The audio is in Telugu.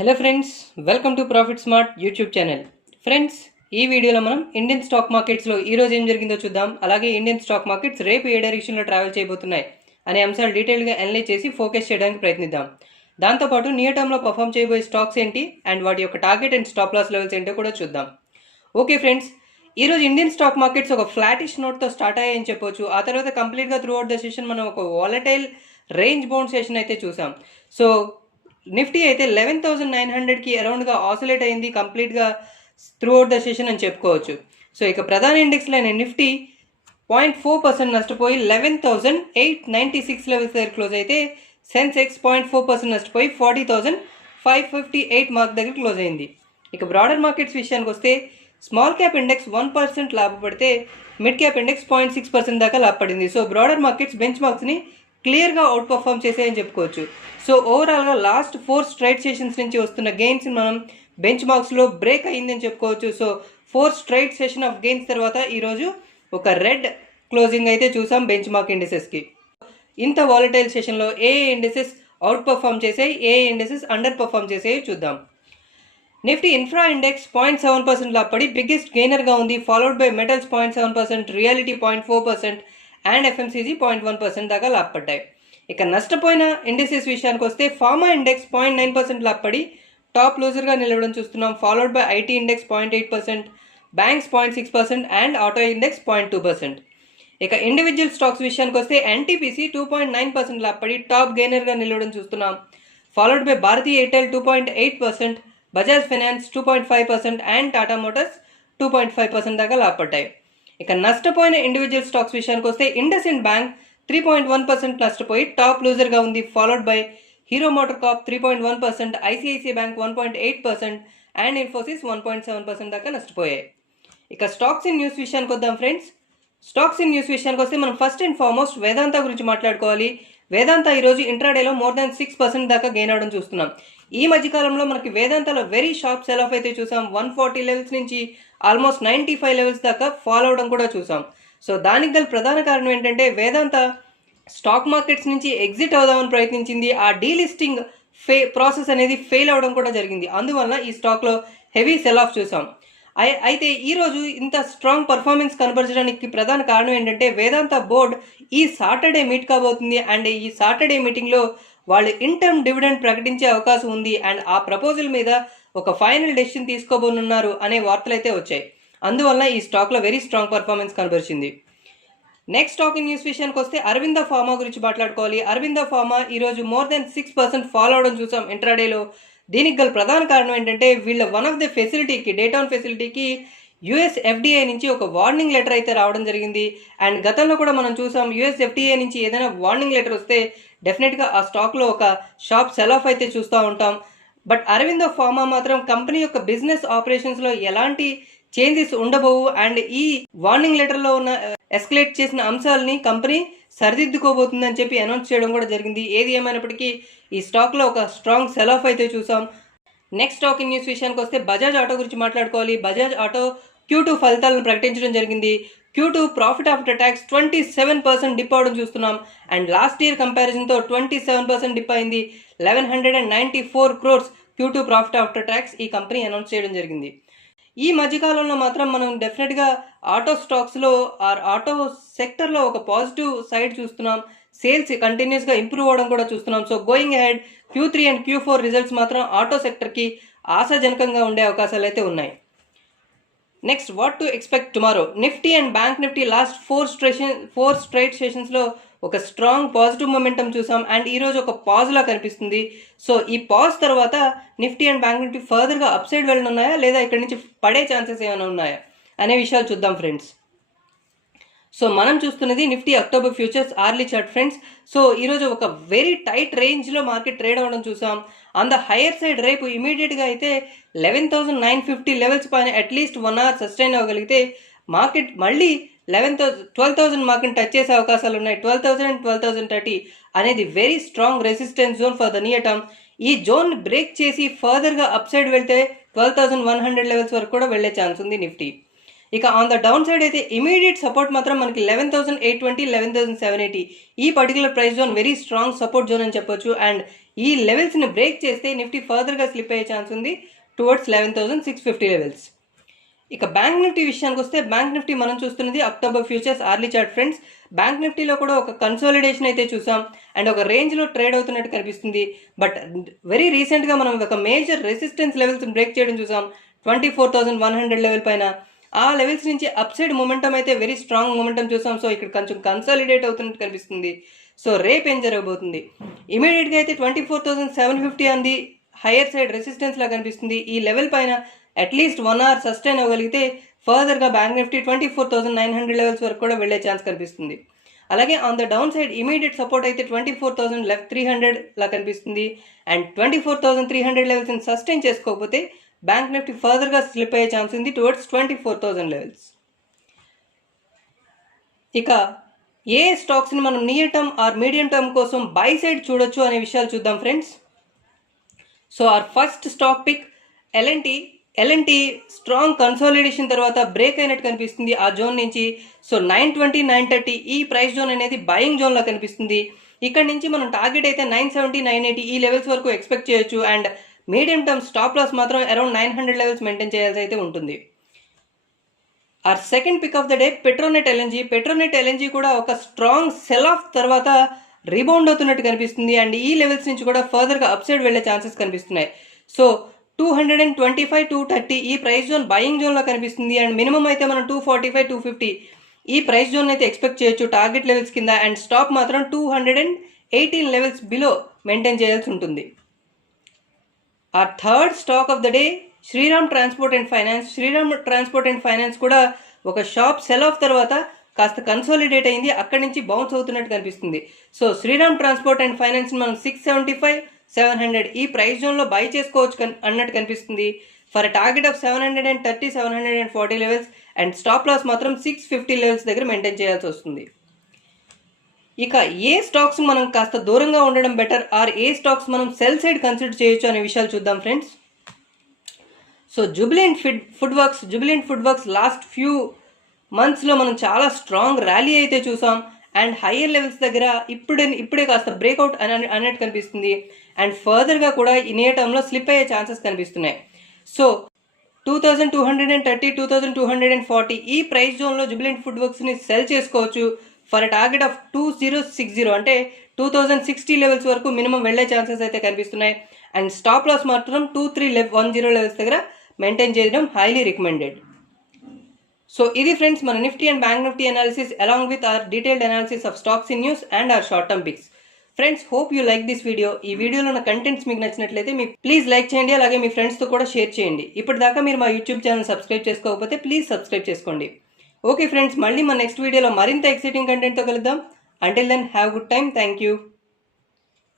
Hello friends, welcome to profit smart YouTube channel. Friends, ఈ వీడియోలో మనం ఇండియన్ స్టాక్ మార్కెట్స్లో ఈరోజు ఏం జరిగిందో చూద్దాం. అలాగే ఇండియన్ స్టాక్ మార్కెట్స్ రేపు ఏ డైరెక్షన్లో ట్రావెల్ చేయబోతున్నాయి అనే అంశాలు డీటెయిల్గా అనలైజ్ చేసి ఫోకస్ చేయడానికి ప్రయత్నిద్దాం. దాంతోపాటు నియర్ టర్మ్లో పర్ఫామ్ చేయబోయే స్టాక్స్ ఏంటి అండ్ వాటి యొక్క target and stop loss levels ఏంటో కూడా చూద్దాం. ఓకే ఫ్రెండ్స్, ఈరోజు ఇండియన్ స్టాక్ మార్కెట్స్ ఒక ఫ్లాటిష్ నోట్తో స్టార్ట్ అయ్యాయని చెప్పొచ్చు. ఆ తర్వాత కంప్లీట్గా త్రూ అవుట్ ద సెషన్ మనం ఒక వాలటైల్ రేంజ్ బౌండ్ సెషన్ అయితే చూసాం. సో నిఫ్టీ అయితే 11,900కి అరౌండ్గా ఆసిలేట్ అయింది కంప్లీట్గా త్రూ అవుట్ ద సెషన్ అని చెప్పుకోవచ్చు. సో ఇక ప్రధాన ఇండెక్స్లో అయిన నిఫ్టీ 0.4% నష్టపోయి 11,896 లెవెల్స్ దగ్గర క్లోజ్ అయితే సెన్సెక్స్ 0.4% నష్టపోయి 40,558 మార్క్ దగ్గర క్లోజ్ అయింది. ఇక బ్రాడర్ మార్కెట్స్ విషయానికి వస్తే స్మాల్ క్యాప్ ఇండెక్స్ 1% లాభపడితే మిడ్ క్యాప్ ఇండెక్స్ 0.6% దాకా లాభపడింది. సో బ్రాడర్ మార్కెట్స్ బెంచ్ మార్క్స్ని క్లియర్గా అవుట్ పర్ఫామ్ చేసాయని చెప్పుకోవచ్చు. సో ఓవరాల్గా లాస్ట్ 4 స్ట్రైట్ సెషన్స్ నుంచి వస్తున్న గెయిన్స్ మనం బెంచ్ మార్క్స్లో బ్రేక్ అయిందని చెప్పుకోవచ్చు. So 4 straight session of gains తర్వాత ఈరోజు ఒక రెడ్ క్లోజింగ్ అయితే చూసాం బెంచ్ మార్క్ ఇండిసెస్కి. ఇంత వాలటైల్ సెషన్లో ఏ ఇండిసెస్ అవుట్ పర్ఫామ్ చేసాయి, ఏ ఇండిసెస్ అండర్ పర్ఫామ్ చేసాయో చూద్దాం. నిఫ్టీ ఇన్ఫ్రా ఇండెక్స్ 0.7% లాభపడి బిగ్గెస్ట్ గెయినర్గా ఉంది, followed by metals 0.7%, reality 0.4% and FMCG 0.1% దాకా లాభపడ్డాయి. ఇక నష్టపోయిన ఇండెక్సెస్ విషయానికి వస్తే ఫార్మా ఇండెక్స్ 0.9% లాభపడి టాప్ లూజర్గా నిలవడం చూస్తున్నాం, followed by IT index 0.8%, banks 0.6% and auto index 0.2%. ఇక ఇండివిజువల్ స్టాక్స్ విషయానికి వస్తే ఎన్టీపీసీ 2.9% లాభపడి టాప్ గెయినర్గా నిలవడం చూస్తున్నాం, followed by Bharti Airtel 2.8%, Bajaj Finance 2.5% and Tata Motors 2.5% దాకా లాభపడ్డాయి. ఇక నష్టపోయిన ఇండివిజువల్ స్టాక్స్ విషయానికి వస్తే ఇండస్ ఇండ్ బ్యాంక్ 3.1% నష్టపోయి టాప్ లూజర్గా ఉంది, followed by hero motor Corp 3.1%, ICICI bank 1.8% and Infosys 1.7% దాకా నష్టపోయాయి. ఇక స్టాక్స్ ఇన్ న్యూస్ విషయానికి వద్దాం ఫ్రెండ్స్. స్టాక్స్ ఇన్ న్యూస్ విషయానికి వస్తే మనం ఫస్ట్ అండ్ ఫార్మోస్ట్ వేదాంత గురించి మాట్లాడుకోవాలి. వేదాంత ఈరోజు ఇంట్రాడేలో మోర్ దాన్ 6% దాకా గెయిన్ అవడం చూస్తున్నాం. ఈ మధ్యకాలంలో మనకి వేదాంతలో వెరీ షార్ప్ సెల్ ఆఫ్ అయితే చూసాం. 140 లెవెల్స్ నుంచి ఆల్మోస్ట్ 95 లెవెల్స్ దాకా ఫాలో అవడం కూడా చూసాం. సో దానికి గల ప్రధాన కారణం ఏంటంటే వేదాంత స్టాక్ మార్కెట్స్ నుంచి ఎగ్జిట్ అవుదామని ప్రయత్నించింది. ఆ డీలిస్టింగ్ ప్రాసెస్ అనేది ఫెయిల్ అవడం కూడా జరిగింది. అందువల్ల ఈ స్టాక్లో హెవీ సెల్ ఆఫ్ చూసాం. అయితే ఈరోజు ఇంత స్ట్రాంగ్ పర్ఫార్మెన్స్ కనబరచడానికి ప్రధాన కారణం ఏంటంటే వేదాంత బోర్డ్ ఈ సాటర్డే మీట్ కాబోతుంది అండ్ ఈ సాటర్డే మీటింగ్లో వాళ్ళు ఇంటర్మ్ డివిడెండ్ ప్రకటించే అవకాశం ఉంది అండ్ ఆ ప్రపోజల్ మీద ఒక ఫైనల్ డెసిషన్ తీసుకోబోనున్నారు అనే వార్తలు అయితే వచ్చాయి. అందువల్ల ఈ స్టాక్లో వెరీ స్ట్రాంగ్ పర్ఫార్మెన్స్ కనబరిచింది. నెక్స్ట్ స్టాక్ ఇన్ న్యూస్ విషయానికి వస్తే అరవింద ఫార్మా గురించి మాట్లాడుకోవాలి. అరవింద ఫార్మా ఈరోజు మోర్ దాన్ 6% ఫాలో అవడం చూసాం ఇంట్రాడేలో. దీనికి గల ప్రధాన కారణం ఏంటంటే వీళ్ళ వన్ ఆఫ్ ద ఫెసిలిటీకి డేటాన్ ఫెసిలిటీకి యుఎస్ ఎఫ్డిఐ నుంచి ఒక వార్నింగ్ లెటర్ అయితే రావడం జరిగింది. అండ్ గతంలో కూడా మనం చూసాం యుఎస్ ఎఫ్డిఐ నుంచి ఏదైనా వార్నింగ్ లెటర్ వస్తే డెఫినెట్గా ఆ స్టాక్లో ఒక షార్ప్ సెల్ ఆఫ్ అయితే చూస్తూ ఉంటాం. బట్ అరవింద ఫార్మా మాత్రం కంపెనీ యొక్క బిజినెస్ ఆపరేషన్స్లో ఎలాంటి చేంజెస్ ఉండబోవు అండ్ ఈ వార్నింగ్ లెటర్లో ఉన్న ఎస్కలేట్ చేసిన అంశాలని కంపెనీ సరిదిద్దుకోబోతుందని చెప్పి అనౌన్స్ చేయడం కూడా జరిగింది. ఏది ఏమైనప్పటికీ ఈ స్టాక్లో ఒక స్ట్రాంగ్ సెల్ ఆఫ్ అయితే చూసాం. నెక్స్ట్ స్టాక్ ఇన్ న్యూస్ విషయానికి వస్తే బజాజ్ ఆటో గురించి మాట్లాడుకోవాలి. బజాజ్ ఆటో Q2 ఫలితాలను ప్రకటించడం జరిగింది. Q2 profit after tax 27% dip అవడం చూస్తున్నాం అండ్ లాస్ట్ ఇయర్ కంపారిజన్తో 27% డిప్ అయింది. 1194 crores Q2 profit after tax ఈ కంపెనీ అనౌన్స్ చేయడం జరిగింది. ఈ మధ్యకాలంలో మాత్రం మనం డెఫినెట్గా ఆటో స్టాక్స్లో ఆటో సెక్టర్లో ఒక పాజిటివ్ సైడ్ చూస్తున్నాం. సేల్స్ కంటిన్యూస్గా ఇంప్రూవ్ అవ్వడం కూడా చూస్తున్నాం. So going ahead Q3 and Q4 results మాత్రం ఆటో సెక్టర్కి ఆశాజనకంగా ఉండే అవకాశాలు అయితే ఉన్నాయి. Next what to expect tomorrow. Nifty and bank Nifty last 4 straight సెషన్స్లో ఒక స్ట్రాంగ్ పాజిటివ్ మొమెంటం చూసాం అండ్ ఈరోజు ఒక పాజ్లా కనిపిస్తుంది. సో ఈ పాజ్ తర్వాత నిఫ్టీ అండ్ బ్యాంక్ నిఫ్టీ ఫర్దర్గా అప్ సైడ్ వెళ్ళనున్నాయా లేదా ఇక్కడ నుంచి పడే ఛాన్సెస్ ఏమైనా ఉన్నాయా అనే విషయాలు చూద్దాం ఫ్రెండ్స్. సో మనం చూస్తున్నది Nifty October futures hourly chart friends. So ఈరోజు ఒక వెరీ టైట్ రేంజ్లో మార్కెట్ ట్రేడ్ అవ్వడం చూసాం. ఆన్ ద హైయర్ సైడ్ రేపు ఇమీడియట్గా అయితే 11,950 లెవెల్స్ పైన అట్లీస్ట్ 1 hour సస్టైన్ అవ్వగలిగితే మార్కెట్ మళ్ళీ 12,000 మార్కెట్ టచ్ చేసే అవకాశాలు ఉన్నాయి. 12,000 అండ్ 12,030 అనేది very strong resistance zone for the near term. ఈ జోన్ బ్రేక్ చేసి ఫర్దర్గా అప్ సైడ్ వెళ్తే 12,100 లెవెల్స్ వరకు కూడా వెళ్ళే ఛాన్స్ ఉంది నిఫ్టీ. ఇక ఆన్ ద డౌన్ సైడ్ అయితే ఇమీడియట్ సపోర్ట్ మాత్రం మనకి 11,820, 11,780 ఈ particular price zone very strong support zone అని చెప్పొచ్చు. అండ్ ఈ లెవెల్స్ని బ్రేక్ చేస్తే నిఫ్టీ ఫర్దర్గా స్లిప్ అయ్యే ఛాన్స్ ఉంది టువర్డ్స్ 11,650 లెవెల్స్. ఇక బ్యాంక్ నిఫ్టీ విషయానికి వస్తే బ్యాంక్ నిఫ్టీ మనం చూస్తున్నది October futures hourly chart friends. Bank నిఫ్టీలో కూడా ఒక కన్సాలిడేషన్ అయితే చూసాం అండ్ ఒక రేంజ్లో ట్రేడ్ అవుతున్నట్టు కనిపిస్తుంది. బట్ వెరీ రీసెంట్గా మనం ఒక మేజర్ రెసిస్టెన్స్ లెవెల్స్ బ్రేక్ చేయడం చూసాం 24,100 లెవెల్ పైన. ఆ లెవెల్స్ నుంచి అప్ సైడ్ మొమెంటం అయితే వెరీ స్ట్రాంగ్ మొమెంటం చూసాం. సో ఇక్కడ కొంచెం కన్సాలిడేట్ అవుతున్నట్టు కనిపిస్తుంది. సో రేపు ఏం జరగబోతుంది? ఇమీడియట్గా అయితే 24,750 అంది హైయర్ సైడ్ రెసిస్టెన్స్ లా కనిపిస్తుంది. ఈ లెవెల్ పైన అట్లీస్ట్ 1 hour సస్టైన్ అవ్వగలిగితే ఫర్దర్గా బ్యాంక్ నిఫ్టీ 24,900 లెవెల్స్ వరకు కూడా వెళ్ళే ఛాన్స్ కనిపిస్తుంది. అలాగే on the downside immediate support అయితే 24,300 లా కనిపిస్తుంది. అండ్ 24,300 లెవెల్స్ని సస్టైన్ చేసుకోకపోతే బ్యాంక్ నిఫ్టీ ఫర్దర్గా స్లిప్ అయ్యే ఛాన్స్ ఉంది టువర్డ్స్ 24,000 లెవెల్స్. ఇక ఏ స్టాక్స్ని మనం near term or medium term కోసం బై సైడ్ చూడొచ్చు అనే విషయాలు చూద్దాం friends. So our first stock pick LNT strong consolidation తర్వాత బ్రేక్ అయినట్టు కనిపిస్తుంది ఆ జోన్ నుంచి. సో 920, 930 ఈ ప్రైస్ జోన్ అనేది బయింగ్ జోన్లో కనిపిస్తుంది. ఇక్కడ నుంచి మనం టార్గెట్ అయితే 970, 980 ఈ లెవెల్స్ వరకు ఎక్స్పెక్ట్ చేయొచ్చు. And medium term stop loss మాత్రం అరౌండ్ 900 లెవెల్స్ మెయింటైన్ చేయాల్సి అయితే ఉంటుంది. Our second pick of the day Petronet LNG కూడా ఒక స్ట్రాంగ్ సెల్ ఆఫ్ తర్వాత రీబౌండ్ అవుతున్నట్టు కనిపిస్తుంది. అండ్ ఈ లెవెల్స్ నుంచి కూడా ఫర్దర్గా అప్ సైడ్ వెళ్ళే ఛాన్సెస్ కనిపిస్తున్నాయి. సో 225, 230 ఈ ప్రైస్ జోన్ బయింగ్ జోన్లో కనిపిస్తుంది. అండ్ మినిమం అయితే మనం 245, 250 ఈ ప్రైస్ జోన్ అయితే ఎక్స్పెక్ట్ చేయొచ్చు టార్గెట్ లెవెల్స్ కింద. అండ్ స్టాప్ మాత్రం 218 లెవెల్స్ బిలో మెయింటైన్ చేయాల్సి ఉంటుంది. ఆ third stock of the day Shriram Transport and Finance కూడా ఒక షాప్ సెల్ ఆఫ్ తర్వాత కాస్త కన్సాలిడేట్ అయింది, అక్కడి నుంచి బౌన్స్ అవుతున్నట్టు కనిపిస్తుంది. So Shriram Transport and Finance మనం 675, 700 ఈ ప్రైస్ జోన్లో బై చేసుకోవచ్చు అన్నట్టు కనిపిస్తుంది. For target of 730, 740 levels. And stop loss మాత్రం 650 లెవెల్స్ దగ్గర మెయింటైన్ చేయాల్సి వస్తుంది. ఇక ఏ స్టాక్స్ మనం కాస్త దూరంగా ఉండడం బెటర్ ఆర్ ఏ స్టాక్స్ మనం సెల్ సైడ్ కన్సిడర్ చేయొచ్చు అనే విషయాలు చూద్దాం friends. So Jubilant food works last few మంత్స్లో మనం చాలా స్ట్రాంగ్ ర్యాలీ అయితే చూసాం. అండ్ హయ్యర్ లెవెల్స్ దగ్గర ఇప్పుడే కాస్త బ్రేక్అవుట్ అన్నట్టు కనిపిస్తుంది. అండ్ ఫర్దర్గా కూడా ఈ నియర్ టర్మ్లో స్లిప్ అయ్యే ఛాన్సెస్ కనిపిస్తున్నాయి. సో 2,230, 2,240 ఈ ప్రైస్ జోన్లో జుబిలెంట్ ఫుడ్ వర్క్స్ని సెల్ చేసుకోవచ్చు ఫర్ టార్గెట్ ఆఫ్ 2060 అంటే 2060 లెవెల్స్ వరకు మినిమం వెళ్ళే ఛాన్సెస్ అయితే కనిపిస్తున్నాయి. అండ్ స్టాప్ లాస్ మాత్రం 2310 లెవెల్స్ దగ్గర మెయింటైన్ చేయడం హైలీ రికమెండెడ్. సో ఇది ఫ్రెండ్స్ మన Nifty and bank Nifty analysis along with our detailed analysis of stocks in news and our short term picks. Friends hope you like this video. ఈ వీడియోలో ఉన్న కంటెంట్స్ మీకు నచ్చినట్లయితే ప్లీజ్ లైక్ చేయండి, అలాగే మీ ఫ్రెండ్స్తో కూడా షేర్ చేయండి. ఇప్పటిదాకా మీరు మా యూట్యూబ్ ఛానల్ సబ్స్క్రైబ్ చేసుకోకపోతే ప్లీజ్ సబ్స్క్రైబ్ చేసుకోండి. ఓకే ఫ్రెండ్స్, మళ్ళీ మన నెక్స్ట్ వీడియోలో మరింత ఎక్సైటింగ్ కంటెంట్తో కలుద్దాం. Until then have good time. Thank you.